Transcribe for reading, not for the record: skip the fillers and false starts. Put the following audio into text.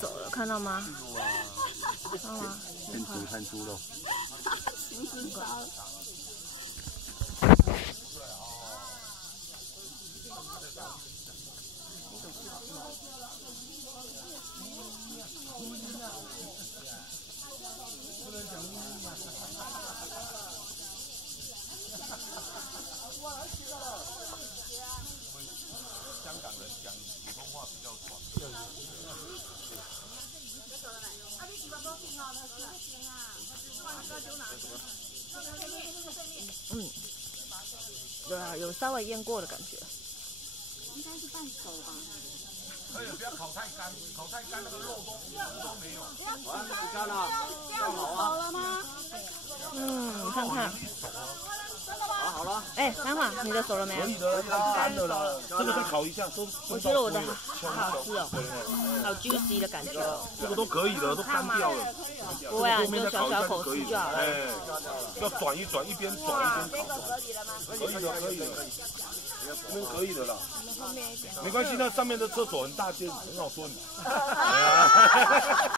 熟了，看到吗？看到吗？看猪肉。行死杀了。香港人讲普通话比较爽。嗯，对啊，有稍微腌过的感觉。应该是半熟吧。可以不要烤太干，烤太干那个肉都没有。干了，这样子熟了吗？嗯，看看。好了。哎，南华，你的熟了没？可以的，太干了啦。这个再烤一下，我觉得我的好好吃哦，好 juicy 的感觉哦。这个都可以的，都干掉了。不会啊，你就小小口吃就好了。哎，要转一转，一边转一边烤。可以了吗？可以的，可以的，这边可以的啦。后面一点。没关系，那上面的厕所很大间，很好蹲。